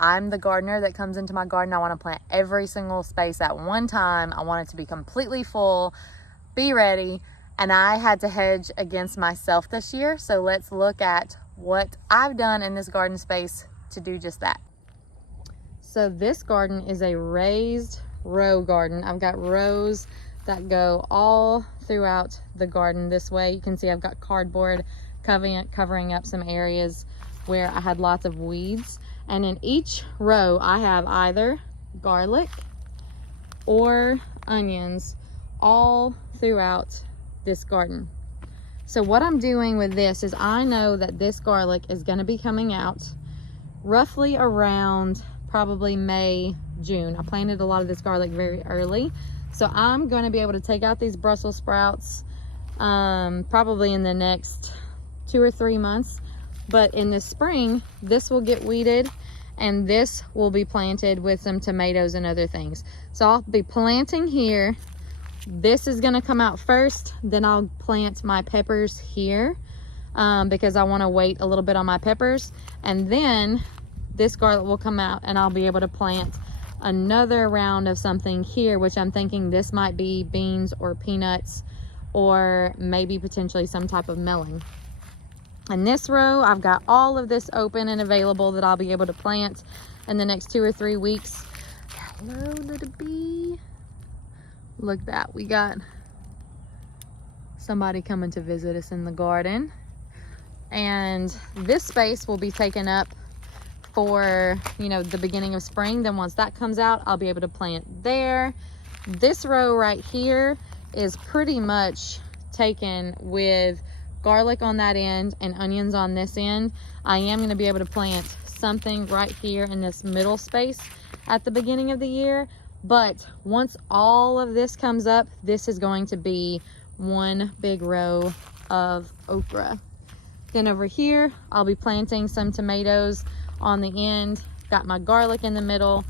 I'm the gardener that comes into my garden. I want to plant every single space at one time. I want it to be completely full, be ready. And I had to hedge against myself this year. So let's look at what I've done in this garden space to do just that. So this garden is a raised row garden. I've got rows that go all throughout the garden this way. You can see I've got cardboard covering up some areas where I had lots of weeds. And in each row, I have either garlic or onions all throughout this garden. So what I'm doing with this is I know that this garlic is going to be coming out roughly around probably May, June. I planted a lot of this garlic very early. So I'm going to be able to take out these Brussels sprouts probably in the next 2 or 3 months. But in the spring, this will get weeded and this will be planted with some tomatoes and other things. So I'll be planting here. This is going to come out first. Then I'll plant my peppers here because I want to wait a little bit on my peppers. And then this garlic will come out and I'll be able to plant another round of something here, which I'm thinking this might be beans or peanuts or maybe potentially some type of melon. In this row, I've got all of this open and available that I'll be able to plant in the next 2 or 3 weeks. Hello, little bee. Look at that. We got somebody coming to visit us in the garden. And this space will be taken up for, the beginning of spring. Then once that comes out, I'll be able to plant there. This row right here is pretty much taken with garlic on that end and onions on this end. I am going to be able to plant something right here in this middle space at the beginning of the year. But once all of this comes up, this is going to be one big row of okra. Then over here, I'll be planting some tomatoes on the end. Got my garlic in the middle.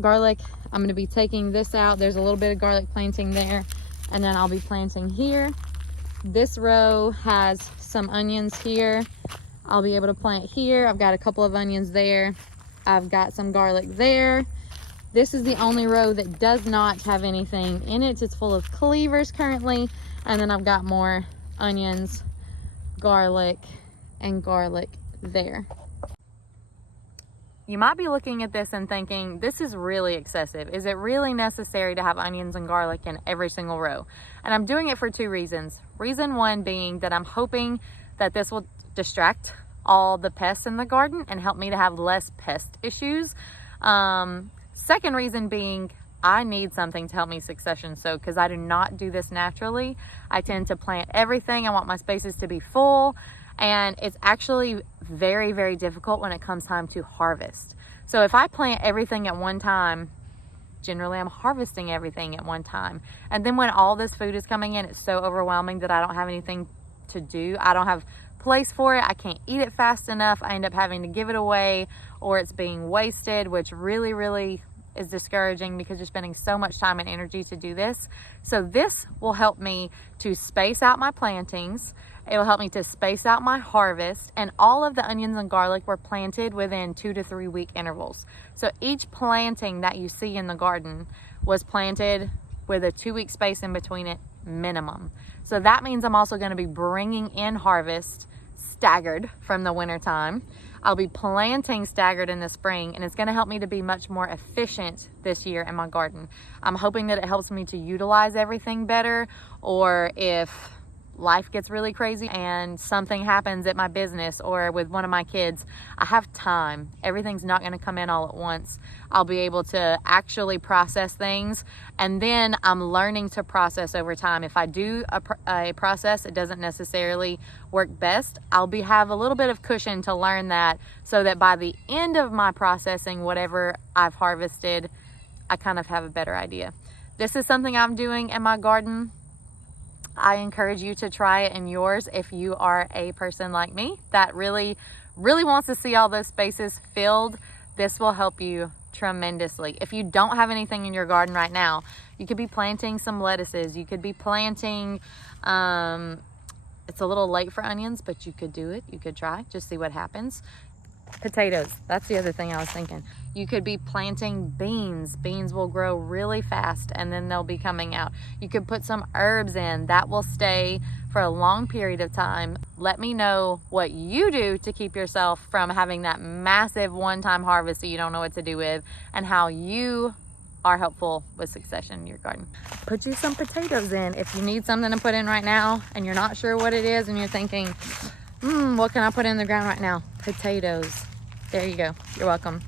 Garlic. I'm going to be taking this out. There's a little bit of garlic planting there. And then I'll be planting here. This row has some onions here. I'll be able to plant here. I've got a couple of onions there. I've got some garlic there. This is the only row that does not have anything in it. It's full of cleavers currently. And then I've got more onions, garlic, and garlic there. You might be looking at this and thinking, this is really excessive. Is it really necessary to have onions and garlic in every single row? And I'm doing it for 2 reasons. Reason 1 being that I'm hoping that this will distract all the pests in the garden and help me to have less pest issues. Second reason being, I need something to help me succession sow because I do not do this naturally. I tend to plant everything. I want my spaces to be full. And it's actually very, very difficult when it comes time to harvest. So if I plant everything at one time, generally I'm harvesting everything at one time. And then when all this food is coming in, it's so overwhelming that I don't have anything to do. I don't have place for it. I can't eat it fast enough. I end up having to give it away or it's being wasted, which really, really is discouraging because you're spending so much time and energy to do this. So this will help me to space out my plantings. It will help me to space out my harvest, and all of the onions and garlic were planted within 2 to 3 week intervals. So each planting that you see in the garden was planted with a 2-week space in between it minimum. So that means I'm also going to be bringing in harvest staggered from the winter time. I'll be planting staggered in the spring, and it's going to help me to be much more efficient this year in my garden. I'm hoping that it helps me to utilize everything better, or if life gets really crazy and something happens at my business or with one of my kids, I have time. Everything's not going to come in all at once. I'll be able to actually process things, and then I'm learning to process over time. If I do a process, it doesn't necessarily work best. I'll have a little bit of cushion to learn that, so that by the end of my processing, whatever I've harvested, I kind of have a better idea. This is something I'm doing in my garden. I encourage you to try it in yours if you are a person like me that really, really wants to see all those spaces filled. This will help you tremendously. If you don't have anything in your garden right now, you could be planting some lettuces. You could be planting, it's a little late for onions, but you could do it. You could try, just see what happens. Potatoes, that's the other thing I was thinking. You could be planting beans. Beans will grow really fast and then they'll be coming out. You could put some herbs in that will stay for a long period of time. Let me know what you do to keep yourself from having that massive one-time harvest that you don't know what to do with, and how you are helpful with succession in your garden. Put you some potatoes in. If you need something to put in right now and you're not sure what it is and you're thinking, what can I put in the ground right now? Potatoes. There you go. You're welcome.